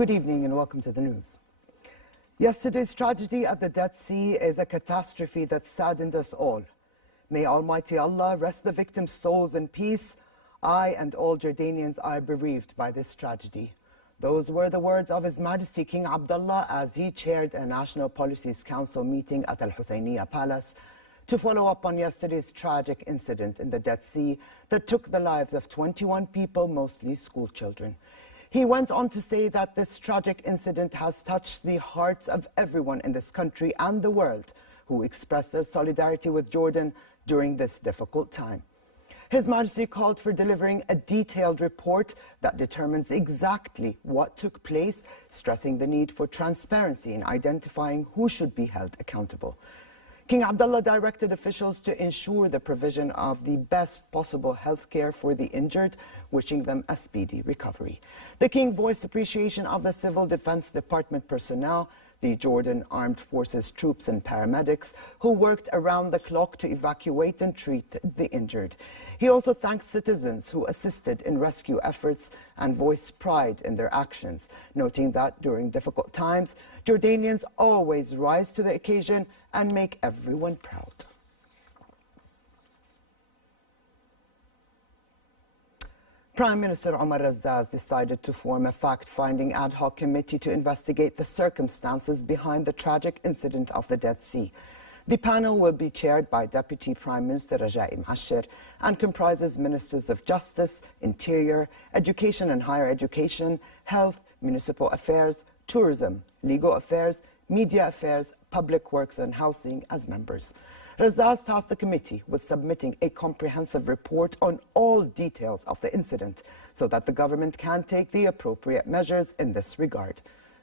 Good evening and welcome to the news. Yesterday's tragedy at the Dead Sea is a catastrophe that saddened us all. May Almighty Allah rest the victims' souls in peace. I and all Jordanians are bereaved by this tragedy. Those were the words of His Majesty King Abdullah as he chaired a National Policies Council meeting at Al Husseiniya Palace to follow up on yesterday's tragic incident in the Dead Sea that took the lives of 21 people, mostly school children. He went on to say that this tragic incident has touched the hearts of everyone in this country and the world who expressed their solidarity with Jordan during this difficult time. His Majesty called for delivering a detailed report that determines exactly what took place, stressing the need for transparency in identifying who should be held accountable. King Abdullah directed officials to ensure the provision of the best possible health care for the injured, wishing them a speedy recovery. The King voiced appreciation of the Civil Defense Department personnel, the Jordan Armed Forces troops and paramedics who worked around the clock to evacuate and treat the injured. He also thanked citizens who assisted in rescue efforts and voiced pride in their actions, noting that during difficult times, Jordanians always rise to the occasion and make everyone proud. Prime Minister Omar Razzaz decided to form a fact-finding ad hoc committee to investigate the circumstances behind the tragic incident of the Dead Sea. The panel will be chaired by Deputy Prime Minister Raja'i Mashir and comprises Ministers of Justice, Interior, Education and Higher Education, Health, Municipal Affairs, Tourism, Legal Affairs, Media Affairs, Public Works and Housing as members. Razzaz tasked the committee with submitting a comprehensive report on all details of the incident so that the government can take the appropriate measures in this regard.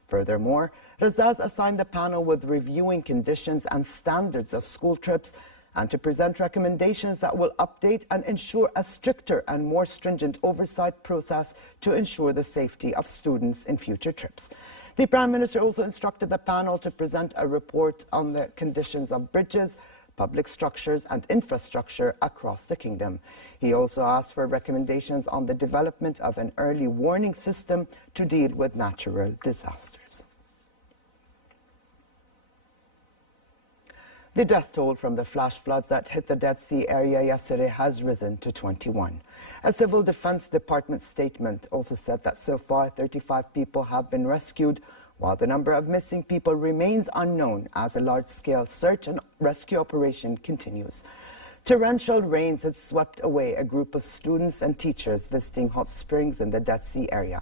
Furthermore, Razzaz assigned the panel with reviewing conditions and standards of school trips and to present recommendations that will update and ensure a stricter and more stringent oversight process to ensure the safety of students in future trips. The Prime Minister also instructed the panel to present a report on the conditions of bridges, public structures and infrastructure across the kingdom. He also asked for recommendations on the development of an early warning system to deal with natural disasters. The death toll from the flash floods that hit the Dead Sea area yesterday has risen to 21. A Civil Defense Department statement also said that so far 35 people have been rescued, while the number of missing people remains unknown as a large-scale search and rescue operation continues. Torrential rains had swept away a group of students and teachers visiting hot springs in the Dead Sea area.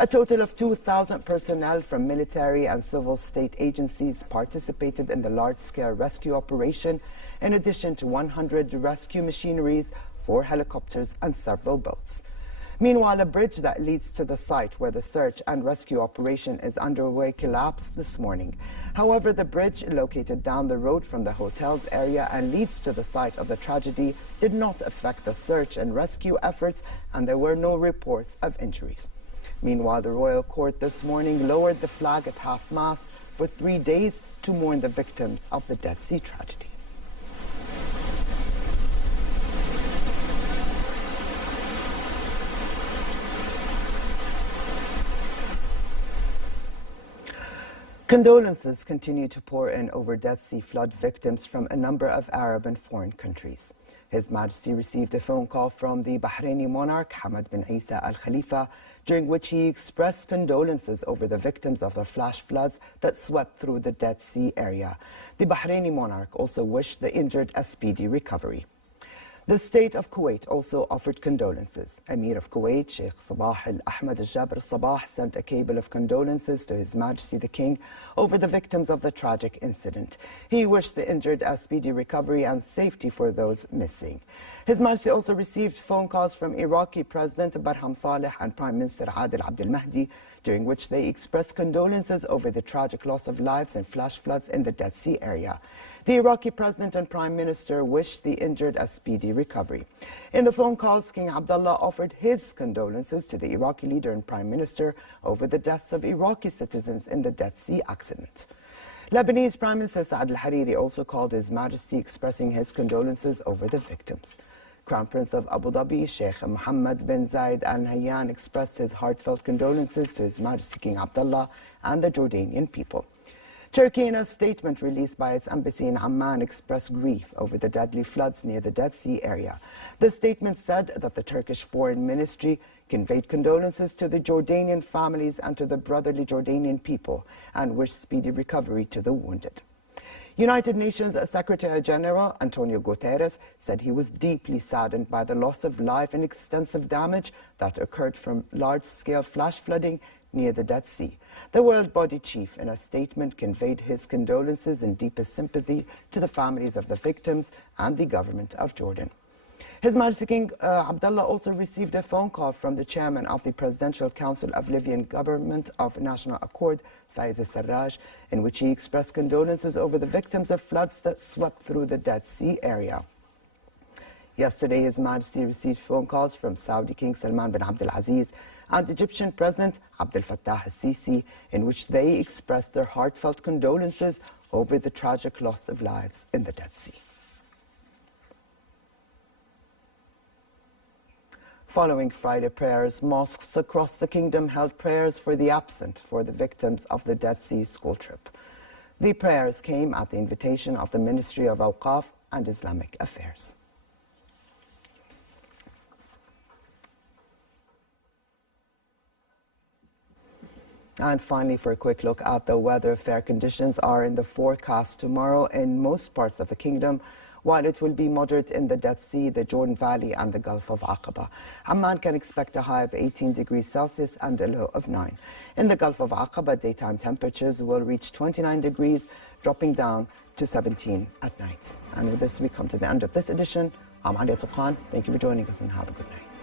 A total of 2,000 personnel from military and civil state agencies participated in the large-scale rescue operation, in addition to 100 rescue machineries, 4 helicopters and several boats. Meanwhile, a bridge that leads to the site where the search and rescue operation is underway collapsed this morning. However, the bridge located down the road from the hotel's area and leads to the site of the tragedy did not affect the search and rescue efforts, and there were no reports of injuries. Meanwhile, the Royal Court this morning lowered the flag at half-mast for 3 days to mourn the victims of the Dead Sea tragedy. Condolences continue to pour in over Dead Sea flood victims from a number of Arab and foreign countries. His Majesty received a phone call from the Bahraini monarch Hamad bin Isa Al Khalifa, during which he expressed condolences over the victims of the flash floods that swept through the Dead Sea area. The Bahraini monarch also wished the injured a speedy recovery. The state of Kuwait also offered condolences. Emir of Kuwait, Sheikh Sabah al-Ahmad al-Jabr al-Sabah, sent a cable of condolences to His Majesty the King over the victims of the tragic incident. He wished the injured a speedy recovery and safety for those missing. His Majesty also received phone calls from Iraqi President Barham Saleh and Prime Minister Adil Abdel Mahdi, during which they expressed condolences over the tragic loss of lives in flash floods in the Dead Sea area. The Iraqi President and Prime Minister wished the injured a speedy recovery. In the phone calls, King Abdullah offered his condolences to the Iraqi leader and Prime Minister over the deaths of Iraqi citizens in the Dead Sea accident. Lebanese Prime Minister Saad al-Hariri also called His Majesty, expressing his condolences over the victims. Crown Prince of Abu Dhabi, Sheikh Mohammed bin Zayed Al Nahyan, expressed his heartfelt condolences to His Majesty King Abdullah and the Jordanian people. Turkey, in a statement released by its embassy in Amman, expressed grief over the deadly floods near the Dead Sea area. The statement said that the Turkish Foreign Ministry conveyed condolences to the Jordanian families and to the brotherly Jordanian people and wished speedy recovery to the wounded. United Nations Secretary General Antonio Guterres said he was deeply saddened by the loss of life and extensive damage that occurred from large-scale flash flooding near the Dead Sea. The World Body Chief, in a statement, conveyed his condolences and deepest sympathy to the families of the victims and the government of Jordan. His Majesty King Abdullah also received a phone call from the chairman of the Presidential Council of Libyan Government of National Accord, Faiz Sarraj, in which he expressed condolences over the victims of floods that swept through the Dead Sea area. Yesterday, His Majesty received phone calls from Saudi King Salman bin Abdulaziz and Egyptian President Abdel Fattah al-Sisi, in which they expressed their heartfelt condolences over the tragic loss of lives in the Dead Sea. Following Friday prayers, mosques across the kingdom held prayers for the absent, for the victims of the Dead Sea school trip. The prayers came at the invitation of the Ministry of Awqaf and Islamic Affairs. And finally, for a quick look at the weather, fair conditions are in the forecast tomorrow in most parts of the kingdom, while it will be moderate in the Dead Sea, the Jordan Valley and the Gulf of Aqaba. Amman can expect a high of 18 degrees Celsius and a low of 9. In the Gulf of Aqaba, daytime temperatures will reach 29 degrees, dropping down to 17 at night. And with this, we come to the end of this edition. I'm Alia Tuqan. Thank you for joining us and have a good night.